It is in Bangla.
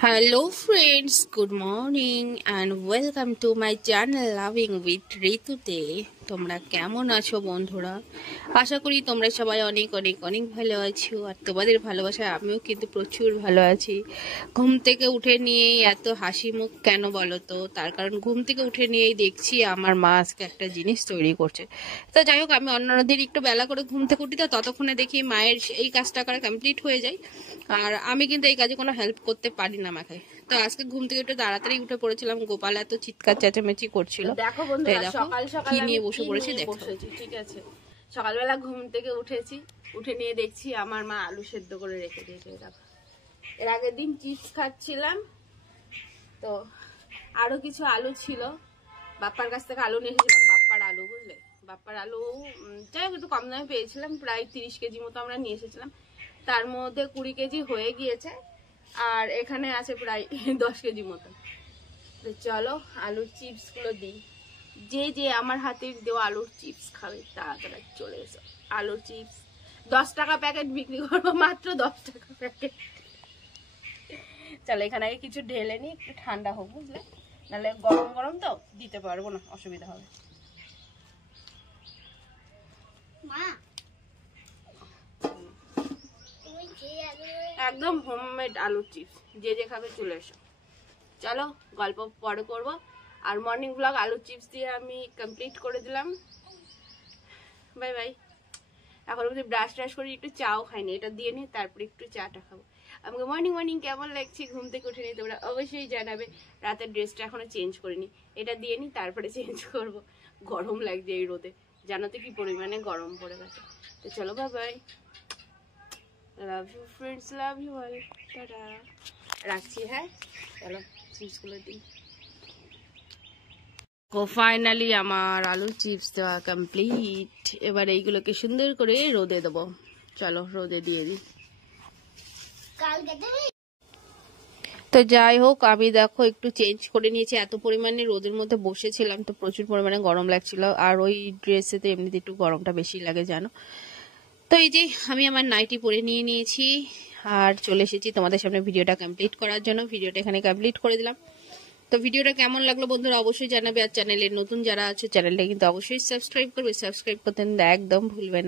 Hello friends, good morning and welcome to my channel Loving with Ritu Day. তোমরা কেমন আছো বন্ধুরা? আশা করি তোমরা সবাই অনেক অনেক অনেক ভালো আছো আর তোমাদের ভালোবাসায় আমিও কিন্তু প্রচুর ভালো আছি। ঘুম থেকে উঠে নিয়ে এত হাসি মুখ কেন বলো তো? তার কারণ ঘুম থেকে উঠে নিয়েই দেখছি আমার মা আজকে একটা জিনিস তৈরি করছে। তো যাই হোক, আমি অন্যদের একটু বেলা করে ঘুম থেকে উঠি, তো ততক্ষণে দেখি মায়ের এই কাজটা করা কমপ্লিট হয়ে যায় আর আমি কিন্তু এই কাজে কোনো হেল্প করতে পারি না মাকে। তো আজকে ঘুম থেকে একটু তাড়াতাড়ি উঠে পড়েছিলাম, গোপাল এত চিৎকার চেঁচামেচি করছিল। দেখো বন্ধুরা, সকাল সকাল কি নিয়ে বসে পড়েছি দেখো। ঠিক আছে, সকালবেলা ঘুম থেকে উঠেছি, উঠে নিয়ে দেখছি আমার মা আলু সেদ্ধ করে রেখে দিয়েছে। দেখো, এর আগের দিন চিপস খাচ্ছিলাম তো আরো কিছু আলু ছিল, বাপ্পার কাছ থেকে আলু নিয়ে এসেছিলাম, বাপ্পার আলু, বুঝলে, বাপ্পার আলু যাই হোক একটু কম দামে পেয়েছিলাম, প্রায় 30 কেজি মতো আমরা নিয়ে এসেছিলাম, তার মধ্যে 20 কেজি হয়ে গিয়েছে আর এখানে আছে প্রায় 10 কেজি মতো। তো চলো আলুর চিপস গুলো দিই, যে যে আমার হাতের দেওয়া আলুর চিপস খাবে তাড়াতাড়ি চলে এসো। আলুর চিপস 10 টাকা প্যাকেট বিক্রি করবো, মাত্র 10 টাকা প্যাকেট। চলো এখানে আগে কিছু ঢেলে নি, একটু ঠান্ডা হোক, বুঝলে, নাহলে গরম গরম তো দিতে পারবো না, অসুবিধা হবে। একদম হোমমেড আলুর চিপস, যে যে খাবে চলে এসো। চলো গল্প পরে করবো। আর মর্নিং ব্লগ আলুর চিপস দিয়ে আমি কমপ্লিট করে দিলাম, বাই বাই। এখন যদি ব্রাশ ট্রাশ করি, একটু চাও খাইনি, এটা দিয়ে নিই তারপরে একটু চাটা খাবো। আমাকে মর্নিং মর্নিং কেমন লাগছে ঘুম থেকে উঠে নিই তোমরা অবশ্যই জানাবে। রাতের ড্রেসটা এখনো চেঞ্জ করিনি, এটা দিয়ে নিই তারপরে চেঞ্জ করব। গরম লাগছে এই রোদে, জানো তো কি পরিমাণে গরম পড়ে গেছে। তো চলো bye bye, love you friends, love you all, টাটা, রাখছি। হ্যাঁ চলো চিপসগুলো দিই। ফাইনালি আমার আলুর চিপস দেওয়া কমপ্লিট। এবার এইগুলোকে সুন্দর করে রোদে দেবো। চলো রোদে দিয়ে দিই। তো যাই হোক, আমি দেখো একটু চেঞ্জ করে নিয়েছি, এত পরিমাণে রোদের মধ্যে বসেছিলাম তো প্রচুর পরিমাণে গরম লাগছিল, আর ওই ড্রেসে তো এমনিতে একটু গরমটা বেশি লাগে জানো। তো এই যে আমি আমার নাইটি পরে নিয়ে নিয়েছি আর চলে এসেছি তোমাদের সামনে ভিডিওটা কমপ্লিট করার জন্য। ভিডিওটা এখানে কমপ্লিট করে দিলাম। তো ভিডিওটা কেমন লাগলো বন্ধুরা অবশ্যই জানাবে, আর চ্যানেলে নতুন যারা আছে চ্যানেলটা কিন্তু অবশ্যই সাবস্ক্রাইব করবে, সাবস্ক্রাইব করতে একদম ভুলবে না।